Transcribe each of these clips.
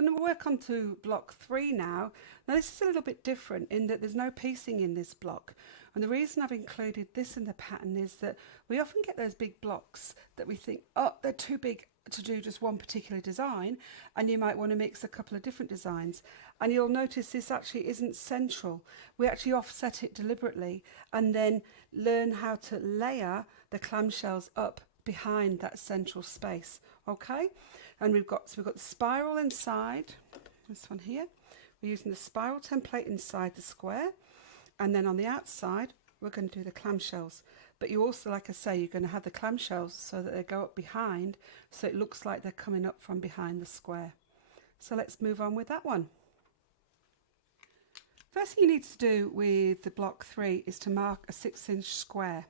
going to work on to block 3 now. Now this is a little bit different in that there's no piecing in this block. And the reason I've included this in the pattern is that we often get those big blocks that we think, oh, they're too big to do just one particular design, and you might want to mix a couple of different designs. And you'll notice this actually isn't central. We actually offset it deliberately and then learn how to layer the clamshells up behind that central space. Okay, and we've got the spiral inside, this one here. We're using the spiral template inside the square, and then on the outside we're going to do the clamshells. But you also, like I say, you're going to have the clamshells so that they go up behind, so it looks like they're coming up from behind the square. So let's move on with that one. First thing you need to do with the block 3 is to mark a 6-inch square.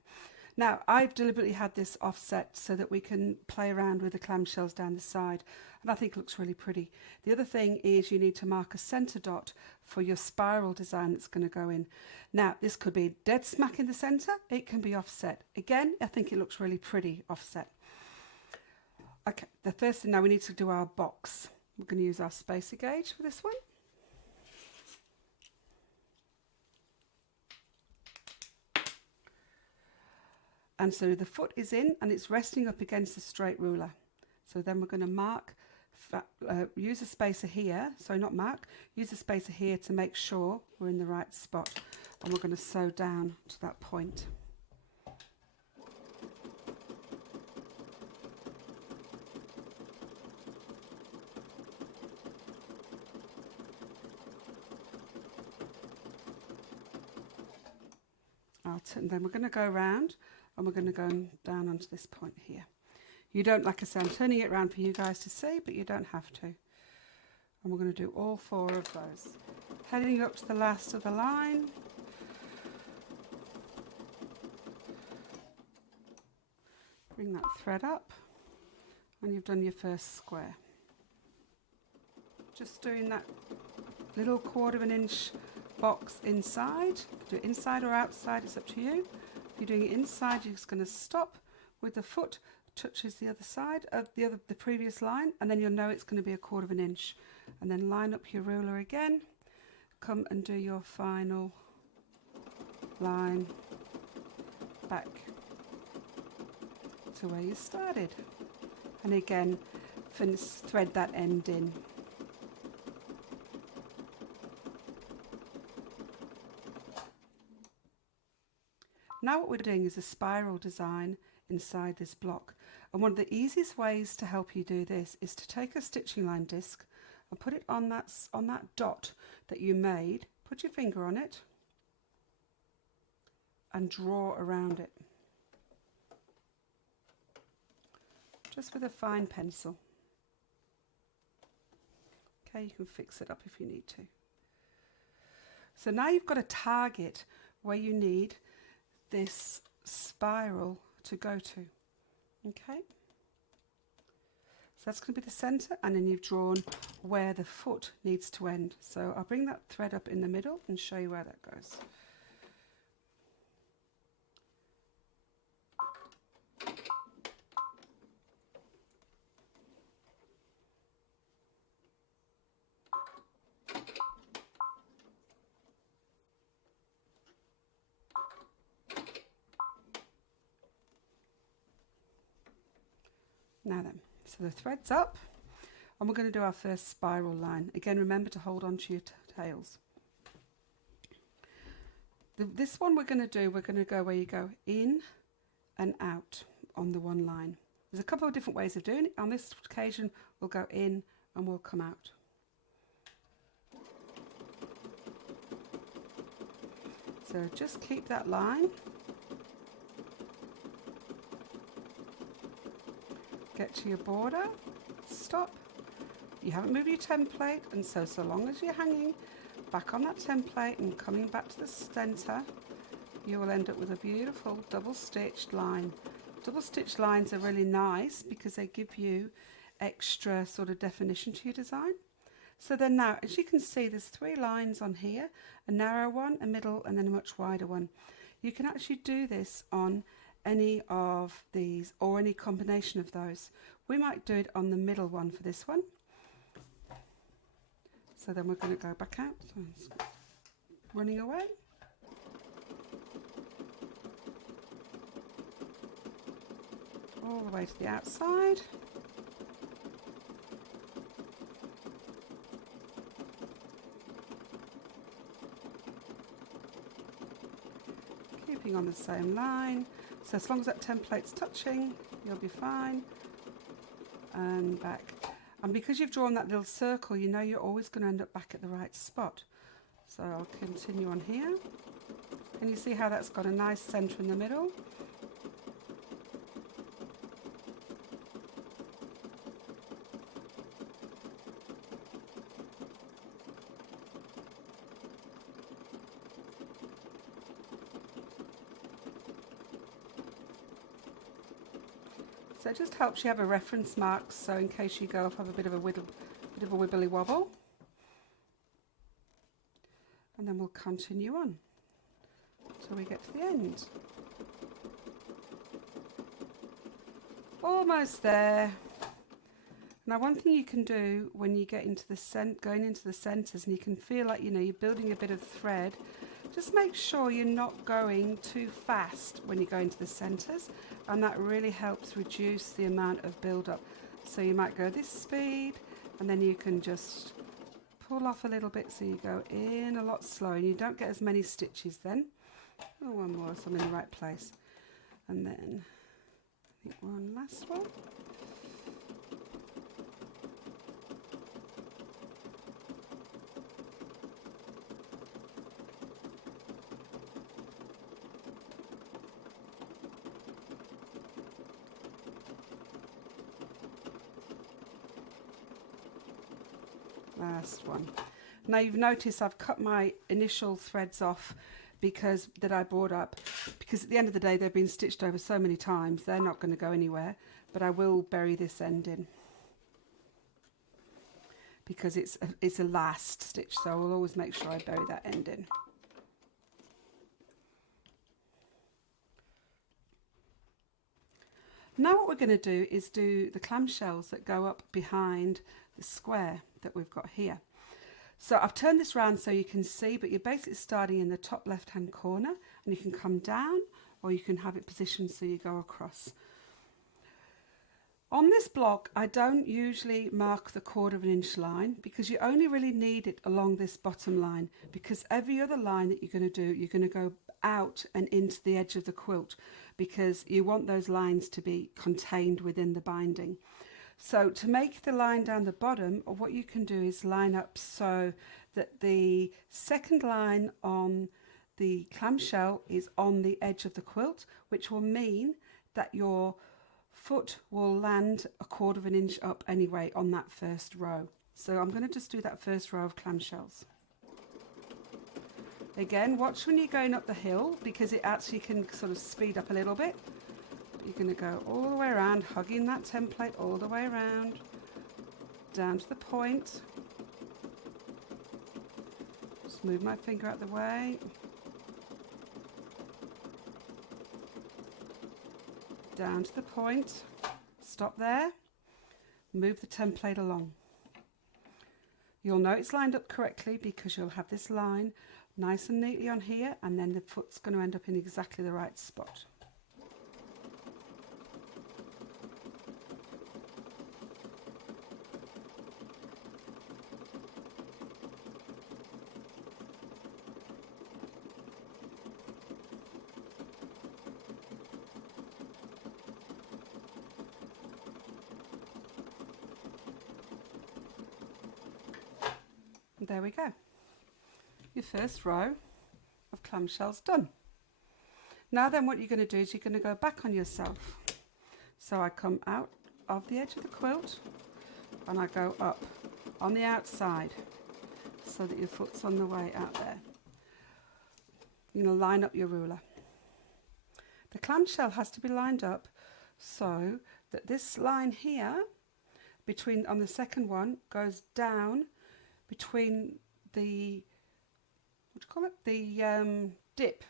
Now, I've deliberately had this offset so that we can play around with the clamshells down the side, and I think it looks really pretty. The other thing is you need to mark a centre dot for your spiral design that's going to go in. Now, this could be dead smack in the centre, it can be offset. Again, I think it looks really pretty offset. Okay, the first thing now we need to do our box. We're going to use our spacer gauge for this one. And so the foot is in and it's resting up against the straight ruler. So then we're going to mark, use a spacer here, sorry not mark, use a spacer here to make sure we're in the right spot. And we're going to sew down to that point. And then we're going to go around and we're going to go down onto this point here. You don't, like I say, I'm turning it around for you guys to see, but you don't have to. And we're going to do all 4 of those. Heading up to the last of the line. Bring that thread up and you've done your first square. Just doing that little 1/4 inch box inside. Do it inside or outside, it's up to you. If you're doing it inside, you're just going to stop with the foot touches the other side of the previous line, and then you'll know it's going to be a 1/4 inch. And then line up your ruler again, come and do your final line back to where you started. And again, thread that end in. Now what we're doing is a spiral design inside this block, and one of the easiest ways to help you do this is to take a stitching line disc and put it on that dot that you made, put your finger on it and draw around it, just with a fine pencil. Okay, you can fix it up if you need to. So now you've got a target where you need this spiral to go to. Okay, so that's going to be the center, and then you've drawn where the foot needs to end. So I'll bring that thread up in the middle and show you where that goes. Now then, so the thread's up and we're going to do our first spiral line. Again, remember to hold on to your tails. This one we're going to go where you go in and out on the one line. There's a couple of different ways of doing it. On this occasion, we'll go in and we'll come out. So just keep that line. Get to your border, stop. You haven't moved your template, and so long as you're hanging back on that template and coming back to the center, you will end up with a beautiful double stitched line. Double stitched lines are really nice because they give you extra sort of definition to your design. So then now, as you can see, there's 3 lines on here, a narrow one, a middle, and then a much wider one. You can actually do this on any of these or any combination of those. We might do it on the middle one for this one. So then we're going to go back out, so it's running away. All the way to the outside. Keeping on the same line. So as long as that template's touching, you'll be fine. And back. And because you've drawn that little circle, you know you're always going to end up back at the right spot. So I'll continue on here. Can you see how that's got a nice centre in the middle? So it just helps you have a reference mark, so in case you go off, have a bit of a wibbly wobble. And then we'll continue on till we get to the end. Almost there. Now one thing you can do when you get into the going into the centres, and you can feel like, you know, you're building a bit of thread, just make sure you're not going too fast when you go into the centres, and that really helps reduce the amount of build-up. So you might go this speed, and then you can just pull off a little bit, so you go in a lot slower and you don't get as many stitches then. Oh, one more, so I'm in the right place. And then I think one last one. Last one. Now you've noticed I've cut my initial threads off because that I brought up, because at the end of the day they've been stitched over so many times they're not going to go anywhere, but I will bury this end in because it's a last stitch, so I'll always make sure I bury that end in. Now what we're going to do is do the clamshells that go up behind the square that we've got here. So I've turned this round so you can see, but you're basically starting in the top left hand corner, and you can come down or you can have it positioned so you go across. On this block I don't usually mark the 1/4 inch line because you only really need it along this bottom line, because every other line that you're going to do, you're going to go out and into the edge of the quilt because you want those lines to be contained within the binding. So to make the line down the bottom, what you can do is line up so that the second line on the clamshell is on the edge of the quilt, which will mean that your foot will land a 1/4 inch up anyway on that first row. So I'm going to just do that first row of clamshells. Again, watch when you're going up the hill because it actually can sort of speed up a little bit. You're going to go all the way around, hugging that template all the way around, down to the point. Just move my finger out the way. Down to the point, stop there, move the template along. You'll know it's lined up correctly because you'll have this line nice and neatly on here, and then the foot's going to end up in exactly the right spot. There we go. Your first row of clamshells done. Now then what you're going to do is you're going to go back on yourself. So I come out of the edge of the quilt and I go up on the outside so that your foot's on the way out there. You're going to line up your ruler. The clamshell has to be lined up so that this line here between on the second one goes down between the dip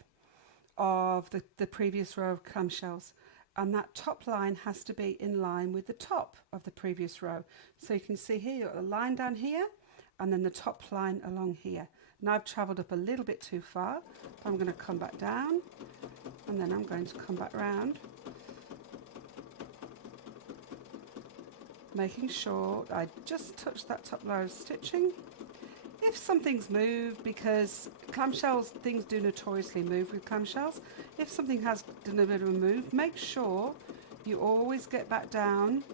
of the previous row of clamshells, and that top line has to be in line with the top of the previous row. So you can see here you've got a line down here and then the top line along here. Now I've travelled up a little bit too far, so I'm going to come back down, and then I'm going to come back round, making sure I just touch that top layer of stitching. If something's moved, because clamshells, things do notoriously move with clamshells, if something has done a bit of a move, make sure you always get back down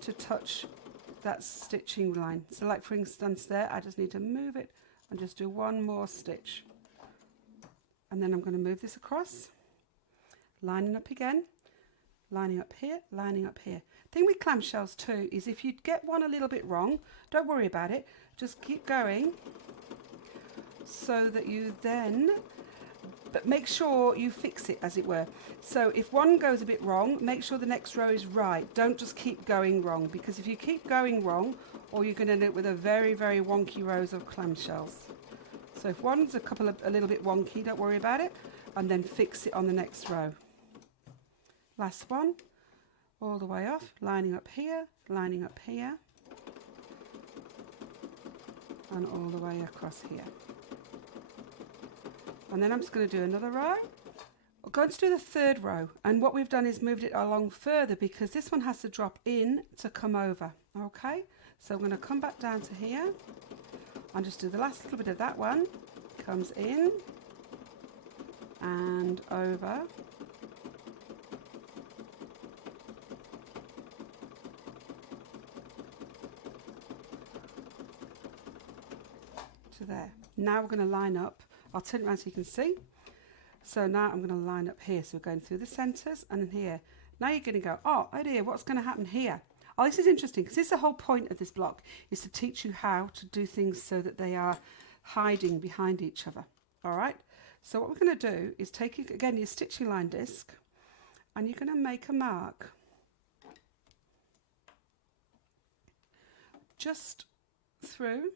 to touch that stitching line. So like for instance there, I just need to move it and just do one more stitch. And then I'm going to move this across, lining up again, lining up here, lining up here. Thing with clamshells too is if you get one a little bit wrong, don't worry about it, just keep going so that you then, but make sure you fix it as it were. So if one goes a bit wrong, make sure the next row is right. Don't just keep going wrong, because if you keep going wrong, or you're going to end up with a very, very wonky rows of clamshells. So if one's a little bit wonky, don't worry about it, and then fix it on the next row. Last one, all the way off, lining up here, and all the way across here. And then I'm just going to do another row. We're going to do the third row, and what we've done is moved it along further because this one has to drop in to come over. Okay, so I'm going to come back down to here and just do the last little bit of that one. Comes in and over. To there. Now we're going to line up. I'll turn it around so you can see. So now I'm going to line up here. So we're going through the centres and in here. Now you're going to go, oh dear, what's going to happen here? Oh, this is interesting because this is the whole point of this block, is to teach you how to do things so that they are hiding behind each other. All right. So what we're going to do is take, again, your stitching line disc, and you're going to make a mark just through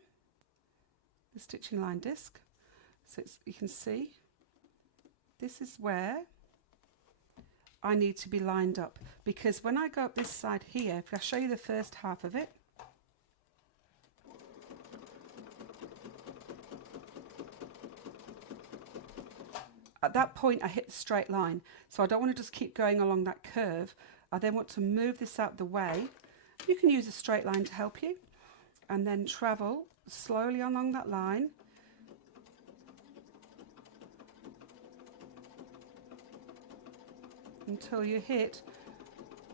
the stitching line disc. So you can see this is where I need to be lined up, because when I go up this side here, if I show you the first half of it, at that point I hit the straight line, so I don't want to just keep going along that curve. I then want to move this out the way. You can use a straight line to help you, and then travel slowly along that line until you hit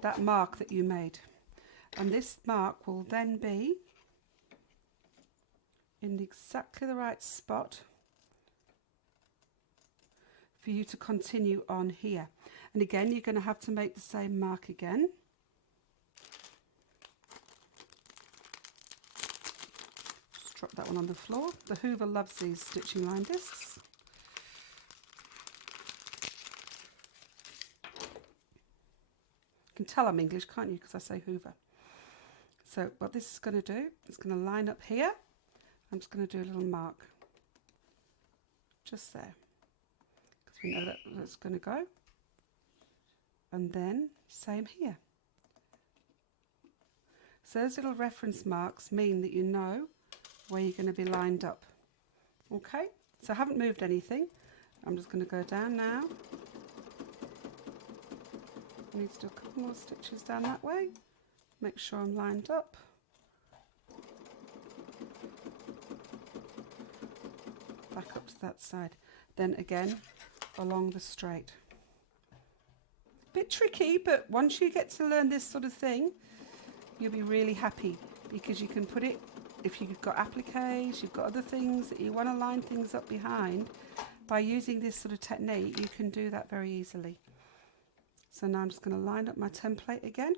that mark that you made. And this mark will then be in exactly the right spot for you to continue on here. And again, you're going to have to make the same mark again. Just drop that one on the floor. The Hoover loves these stitching line discs. You can tell I'm English, can't you, because I say Hoover. So what this is going to do, it's going to line up here. I'm just going to do a little mark just there, because we know that it's going to go. And then same here. So those little reference marks mean that you know where you're going to be lined up. Okay, so I haven't moved anything. I'm just going to go down now. I need to do a couple more stitches down that way. Make sure I'm lined up. Back up to that side. Then again, along the straight. Bit tricky, but once you get to learn this sort of thing, you'll be really happy, because you can put it, if you've got appliques, you've got other things that you want to line things up behind, by using this sort of technique, you can do that very easily. So now I'm just going to line up my template again.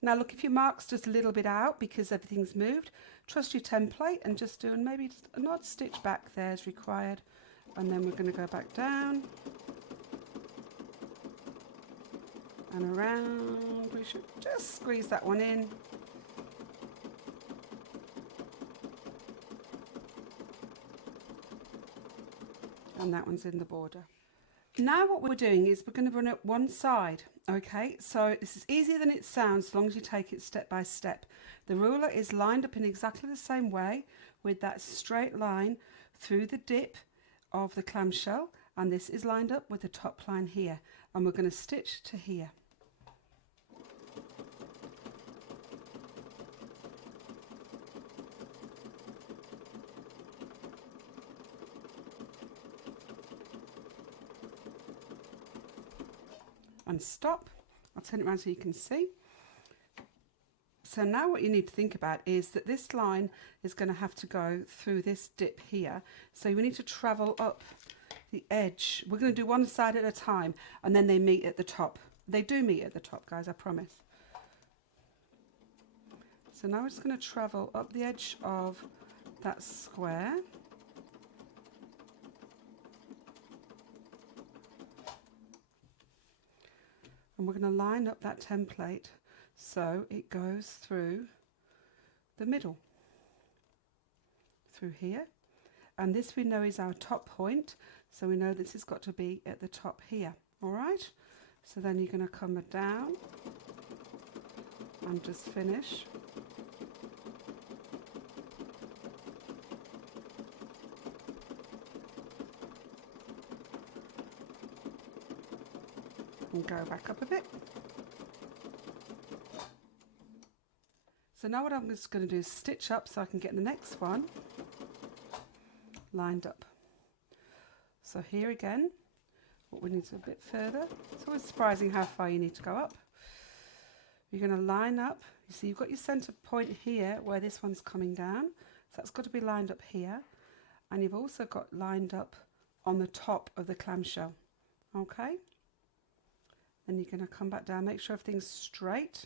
Now look, if your mark's just a little bit out because everything's moved, trust your template and just do maybe just an odd stitch back there is required. And then we're going to go back down and around. We should just squeeze that one in. And that one's in the border. Now what we're doing is we're going to run it one side, okay? So this is easier than it sounds as long as you take it step by step. The ruler is lined up in exactly the same way with that straight line through the dip of the clamshell, and this is lined up with the top line here, and we're going to stitch to here. And stop. I'll turn it around so you can see. So now what you need to think about is that this line is going to have to go through this dip here. So we need to travel up the edge. We're going to do one side at a time, and then they meet at the top. They do meet at the top, guys, I promise. So now we're just going to travel up the edge of that square. And we're going to line up that template so it goes through the middle, through here. And this we know is our top point, so we know this has got to be at the top here, all right? So then you're going to come down and just finish. And go back up a bit. So now what I'm just going to do is stitch up so I can get the next one lined up. So here again, what we need to a bit further. It's always surprising how far you need to go up. You're going to line up. You see you've got your center point here where this one's coming down. So that's got to be lined up here. And you've also got lined up on the top of the clamshell. Okay? Then you're going to come back down, make sure everything's straight.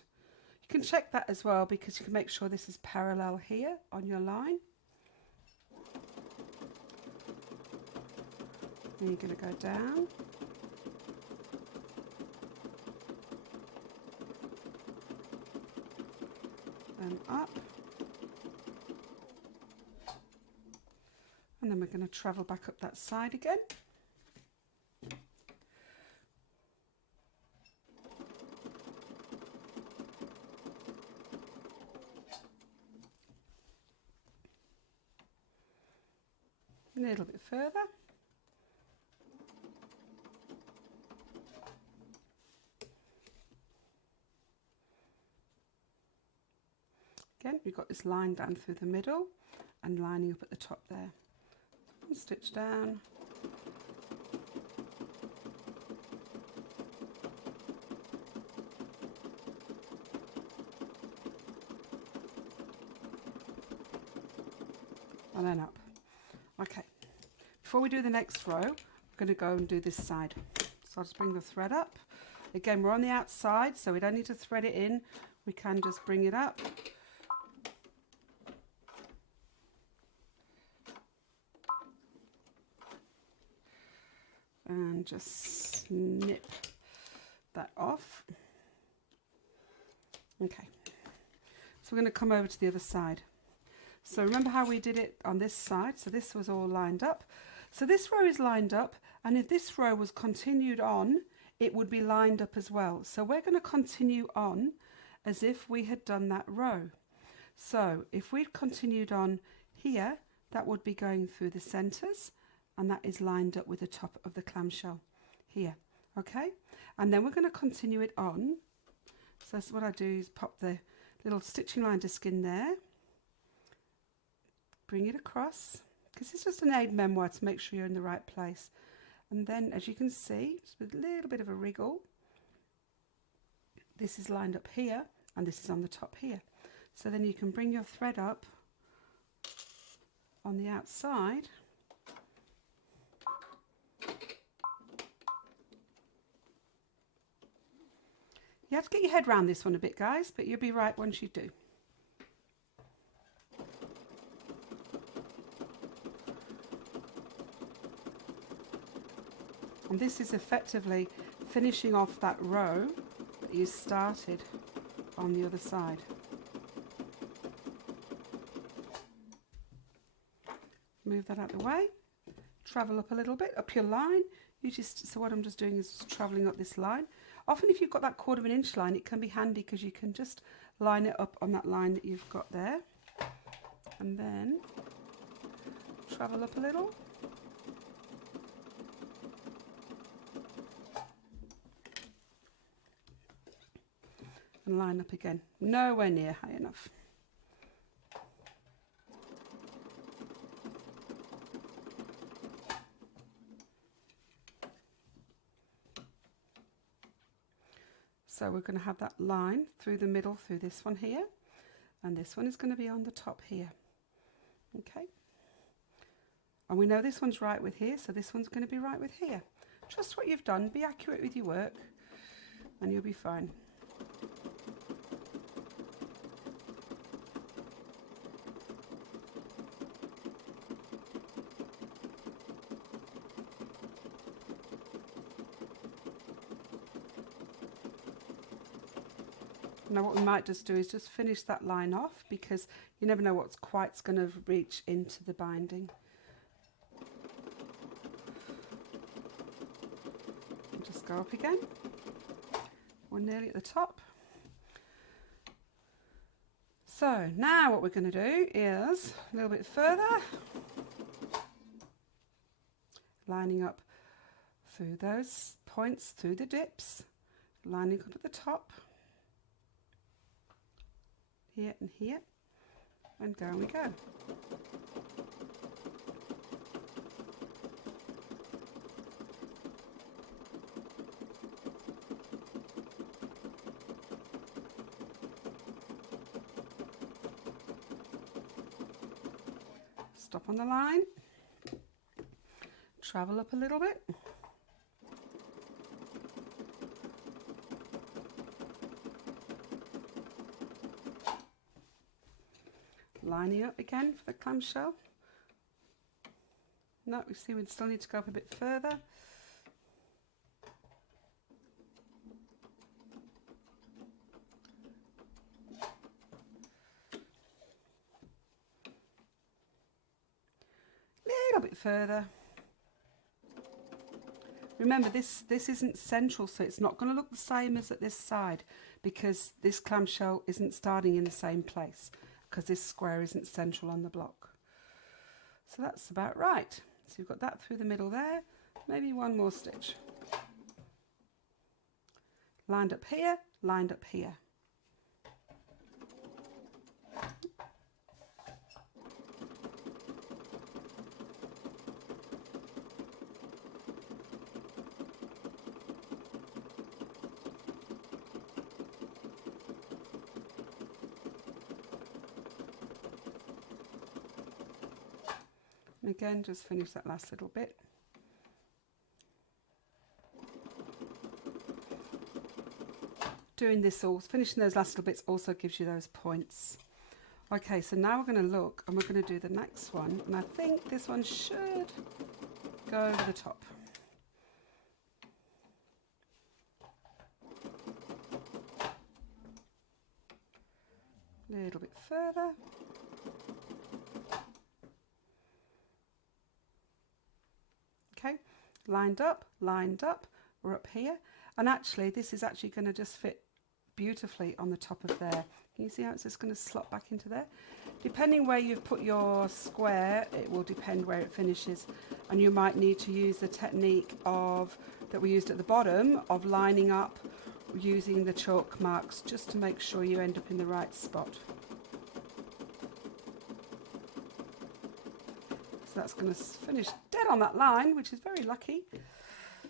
You can check that as well because you can make sure this is parallel here on your line. Then you're going to go down. And up. And then we're going to travel back up that side again. A little bit further. Again, we've got this line down through the middle and lining up at the top there. And stitch down. And then up. Okay, before we do the next row, we're going to go and do this side. So I'll just bring the thread up. Again, we're on the outside, so we don't need to thread it in. We can just bring it up. And just snip that off. Okay, so we're going to come over to the other side. So remember how we did it on this side? So this was all lined up. So this row is lined up, and if this row was continued on, it would be lined up as well. So we're going to continue on as if we had done that row. So if we'd continued on here, that would be going through the centres, and that is lined up with the top of the clamshell here. Okay? And then we're going to continue it on. So that's what I do is pop the little stitching line disc in there. Bring it across, because it's just an aid memoir to make sure you're in the right place. And then, as you can see, just with a little bit of a wriggle, this is lined up here, and this is on the top here. So then you can bring your thread up on the outside. You have to get your head around this one a bit, guys, but you'll be right once you do. And this is effectively finishing off that row that you started on the other side. Move that out of the way. Travel up a little bit, up your line. So what I'm just doing is just traveling up this line. Often if you've got that 1/4 inch line, it can be handy because you can just line it up on that line that you've got there. And then travel up a little. And line up again. Nowhere near high enough. So we're going to have that line through the middle through this one here, and this one is going to be on the top here. Okay, and we know this one's right with here, so this one's going to be right with here. Trust what you've done, be accurate with your work, and you'll be fine. Now what we might just do is just finish that line off, because you never know what's quite going to reach into the binding. And just go up again. We're nearly at the top. So now what we're going to do is a little bit further, lining up through those points, through the dips, lining up at the top. Here and here, and down we go. Stop on the line, travel up a little bit. Lining up again for the clamshell. No, we see we still need to go up a bit further. Little bit further. Remember, this isn't central, so it's not going to look the same as at this side, because this clamshell isn't starting in the same place, because this square isn't central on the block. So that's about right. So you've got that through the middle there, maybe one more stitch. Lined up here, lined up here. Again, just finish that last little bit. Doing this all, finishing those last little bits also gives you those points. Okay, so now we're going to look and we're going to do the next one, and I think this one should go over the top. A little bit further. Okay, lined up, we're up here, and actually this is actually going to just fit beautifully on the top of there. Can you see how it's just going to slot back into there? Depending where you've put your square, it will depend where it finishes, and you might need to use the technique of that we used at the bottom of lining up using the chalk marks, just to make sure you end up in the right spot. That's going to finish dead on that line, which is very lucky,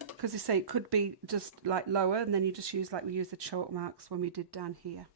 because you say it could be just like lower, and then you just use like we used the chalk marks when we did down here.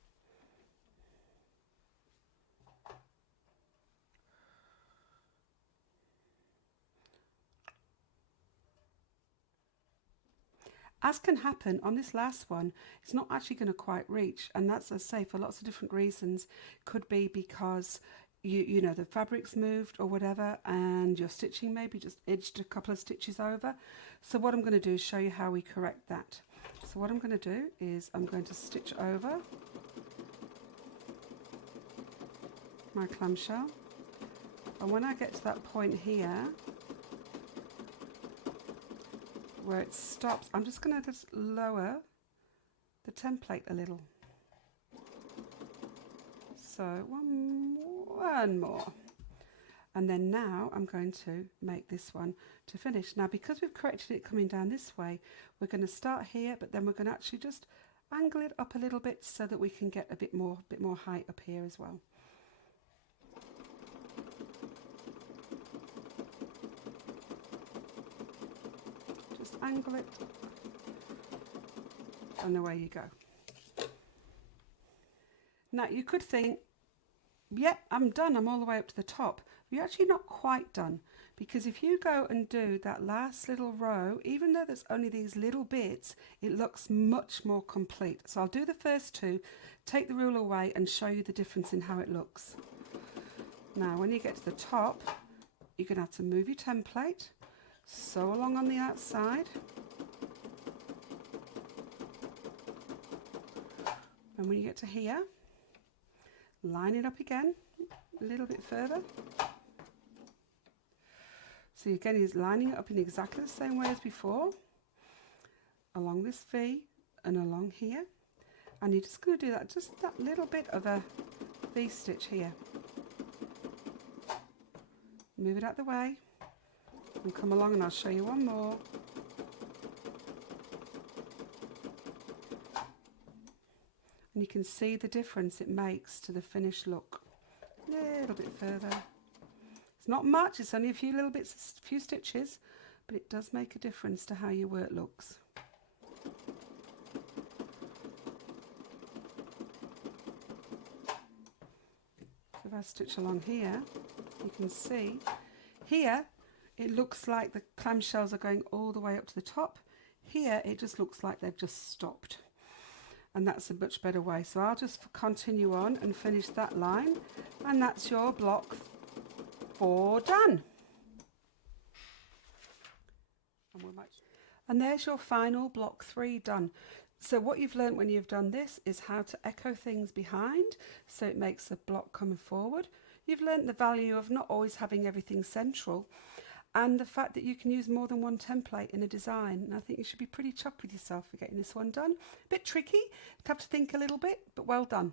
As can happen on this last one, it's not actually going to quite reach, and that's, as I say, for lots of different reasons. Could be because you know the fabric's moved or whatever, and your stitching maybe just edged a couple of stitches over. So what I'm going to do is show you how we correct that. So what I'm going to do is I'm going to stitch over my clamshell, and when I get to that point here, where it stops, I'm just going to just lower the template a little. So one more. And then now I'm going to make this one to finish. Now, because we've corrected it coming down this way, we're going to start here, but then we're going to actually just angle it up a little bit so that we can get a bit more height up here as well. Just angle it, and away you go. Now, you could think, yeah, I'm done, I'm all the way up to the top. You're actually not quite done, because if you go and do that last little row, even though there's only these little bits, it looks much more complete. So I'll do the first two, take the ruler away and show you the difference in how it looks. Now, when you get to the top, you're going to have to move your template, sew along on the outside. And when you get to here, line it up again a little bit further. So again, he's lining it up in exactly the same way as before, along this V and along here. And you're just going to do that, just that little bit of a V stitch here. Move it out the way and come along, and I'll show you one more. And you can see the difference it makes to the finished look. A little bit further. It's not much, it's only a few little bits, a few stitches, but it does make a difference to how your work looks. So if I stitch along here, you can see here it looks like the clamshells are going all the way up to the top. Here it just looks like they've just stopped. And that's a much better way. So I'll just continue on and finish that line, and that's your block 4 done. And there's your final block 3 done. So what you've learned when you've done this is how to echo things behind, so it makes the block come forward. You've learned the value of not always having everything central, and the fact that you can use more than one template in a design. And I think you should be pretty chuffed with yourself for getting this one done. A bit tricky, you have to think a little bit, but well done.